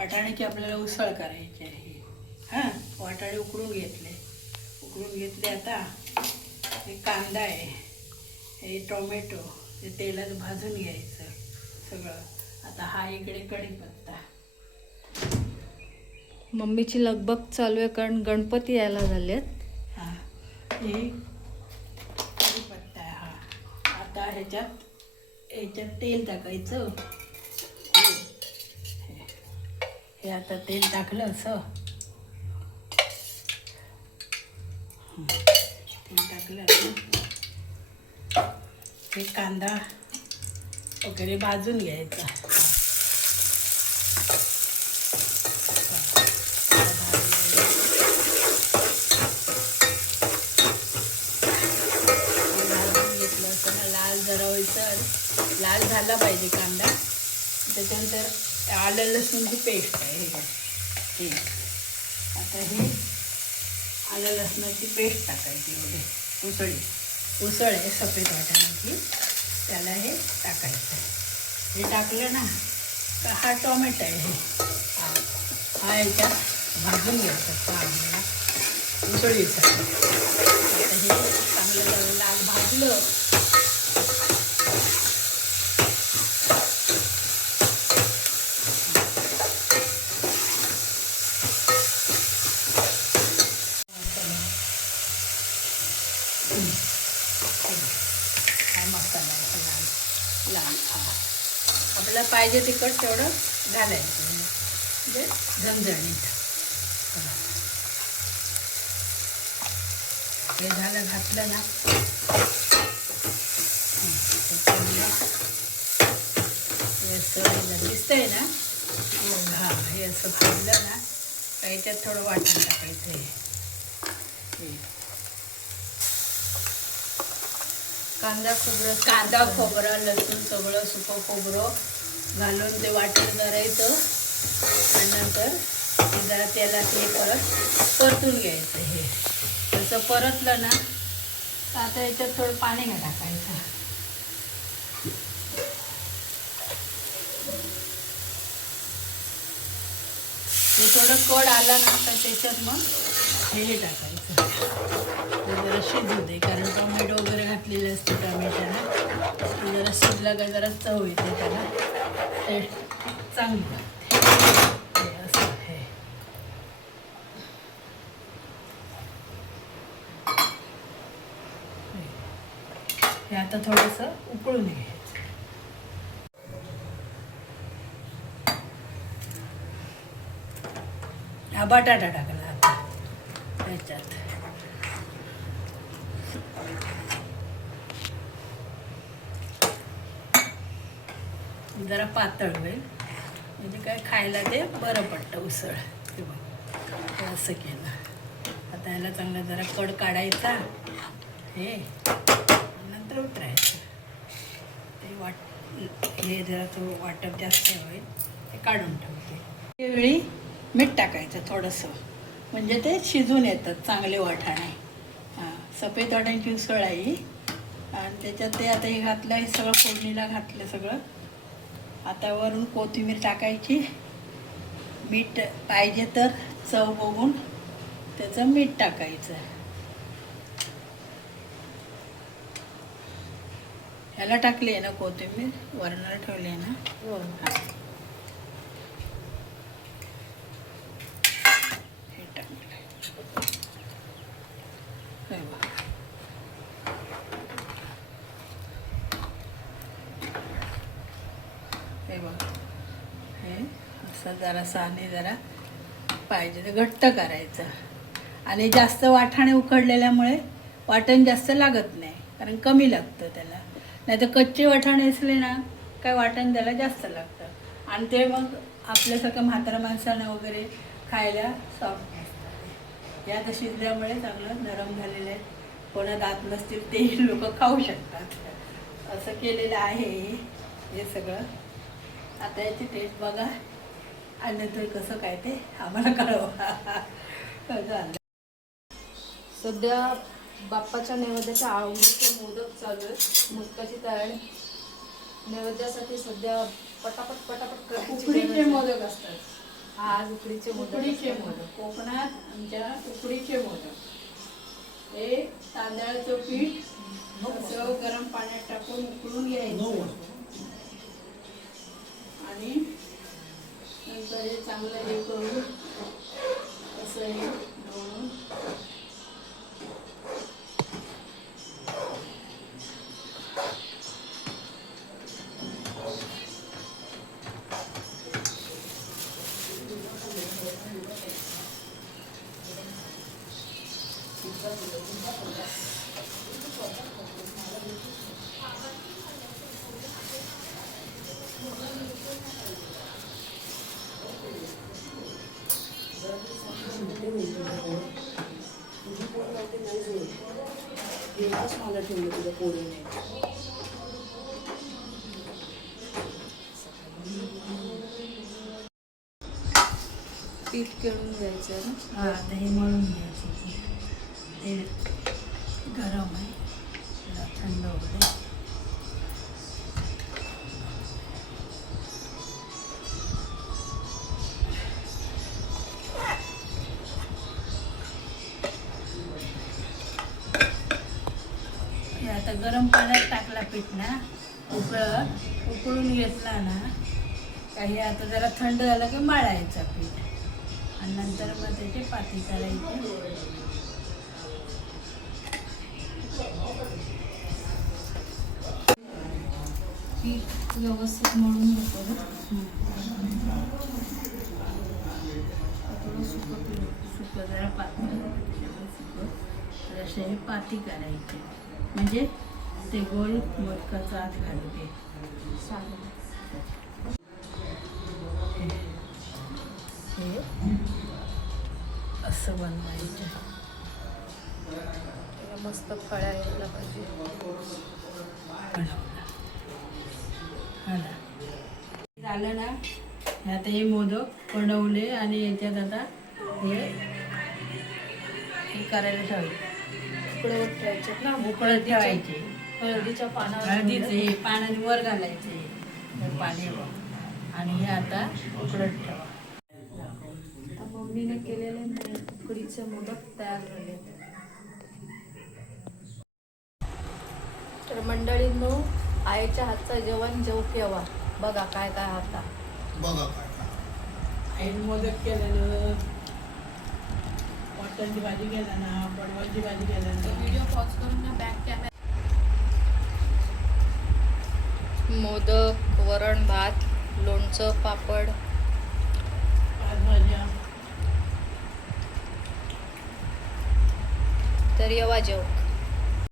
वाटाण्याची आपल्याला उसळ करायची आहे. हां वाटाणे उकळून घेतले. उकळून घेतले आता. हे कांदा आहे. हे टोमॅटो हे तेलात भाजून घ्यायचं सगळं. आता हा इकडे कढीपत्ता. मम्मीची लगबग चालू आहे कारण गणपती यायला झालेत. हा हे कढीपत्ता आहे हा. आता ह्याच्यात ह्याच्यात तेल टाकायचं हे आता तेल टाकलं असं. तेल टाकलं असं. ते कांदा वगैरे भाजून घ्यायचा. घेतलं असं लाल जरा लाल झाला पाहिजे कांदा. त्याच्यानंतर आलं लसूणची पेस्ट आहे हे बघ. आता हे आलं लसणाची पेस्ट टाकायची एवढे. उसळी. उसळ आहे सफेद वाटाण्याची. त्याला हे टाकायचं हे टाकलं ना का हा टोमॅटो आहे हे. हा हा याच्यात भाजून घ्यायचा चांगला उसळीचा आता हे चांगलं लाल भाजलं काय मसाला आहे लाल लाल हा आपल्याला पाहिजे तिखट तेवढं घालायचं. म्हणजे झणझणीत. हा. झालं घातलं ना. हं, असं दिसतंय ना. हो हां हे असं भाजलं ना. याच्यात थोडं वाटण टाकायचं हे. कांदा खोबरं कांदा खोबरं लसूण सगळं सुकं खोबरं. घालून ते वाटण करायचं. आणि नंतर ते जरा तेलात हे परत परतून घ्यायचं. हे. तसं परतलं ना आता याच्यात थोडं पाणी घा टाकायचं. ते थोडं कड आला ना तर त्याच्यात मग हे टाकायचं. ते जरा शिजू दे कारण टोमॅटो वगैरे घातलेले असते टोमॅटोला जरा शिजला का जरा चव येते त्याला. चांगलं चांगली. लागते हे असं हे आता थोडंसं उकळून घे. हा बटाटा टाकला आता त्याच्यात जरा पातळ होईल. म्हणजे काय खायला ते बरं पडतं उसळ. किंवा बघ. असं केलं. आता ह्याला चांगला जरा कड काढायचा. हे. नंतर उतरायचं. ते वाट हे जरा तो वाटप जास्त होईल. ते काढून ठेवते. त्यावेळी मीठ टाकायचं थोडंसं. म्हणजे ते शिजून येतात चांगले वाटाणे. सफेद वाटाण्याची उसळ आहे ही. आणि त्याच्यात ते आता हे घातलं हे सगळं फोडणीला घातलं सगळं. आता वरून कोथिंबीर टाकायची. मीठ पाहिजे तर चव बघून त्याचं मीठ टाकायचं. ह्याला टाकली आहे ना कोथिंबीर? वरणाला ठेवली आहे ना. हां. हे. टाकलं हे बघ. हे बघ हे असं जरासं जरा पाहिजे ते घट्ट करायचं. आणि जास्त वाटाणे उकडलेल्यामुळे वाटण जास्त लागत नाही कारण कमी लागतं त्याला. नाही तर कच्चे वाटाणे असले ना काय वाटण त्याला जास्त लागतं. आणि ते मग आपल्यासारखं म्हातारा माणसानं वगैरे खायला सॉफ्ट नसतात हे आता शिजल्यामुळे चांगलं नरम झालेलं आहे. कोणा दात नसतील तेही लोक खाऊ शकतात. असं केलेलं आहे हे सगळं. आता याची टेस्ट बघा. आणि नंतर कसं काय ते आम्हाला कळवा. सध्या बाप्पाच्या नैवेद्याच्या आवडीचे मोदक चालू आहे मोदकाची तयारी. नैवेद्यासाठी सध्या पटापट पटापट करायची उकडीचे. मोदक असतात. आज उकडीचे मोदक उकडीचे मोदक. कोकणात आमच्या उकडीचे मोदक. हे तांदळाचं पीठ असं गरम पाण्यात टाकून उकळून घ्यायचं. चांगलं हे करून असं हे ढवळून मला ठेवलं तुझ्या पोरीने पीठ केळून घ्यायचं ना? हा दही मळून घ्यायचं. ते गरम आहे. थंड होते आता गरम पाण्यात टाकला पीठ ना उकळत उकळून घेतला ना काही आता जरा थंड झालं की माळायचा पीठ. आणि नंतर मग त्याची पाती करायची. पीठ व्यवस्थित मळून घेतो. ना सुकं जरा पातळ सुकं. तर असे हे पाती करायची. म्हणजे ते गोल मोदकाचा आत घालते हे असं बनवायचं. मस्त फळ्या यायला पाहिजे झालं ना? आता हे मोदक बनवले आणि याच्यात आता हे हे करायला ठेवायचे उकडवत ठेवायचे. ना उकळत ठेवायचे. हळदीच्या पानावर हळदीचे पाण्याने वर घालायचे. हे पाणी आणि हे आता उकळत ठेवा. आता मम्मीने केलेले मो- उकडीचे मोदक तयार झाले. तर मंडळींनो आईच्या हातचं जेवण जेव केव्हा बघा काय काय आता बघा काय काय. आईने मोदक केलेलं मटणची भाजी केला ना पडवलची भाजी केला ना. व्हिडिओ पॉज करून ना बॅक कॅमेरा मोदक वरण भात लोणचं पापड. भाज्या. तर येवा जेव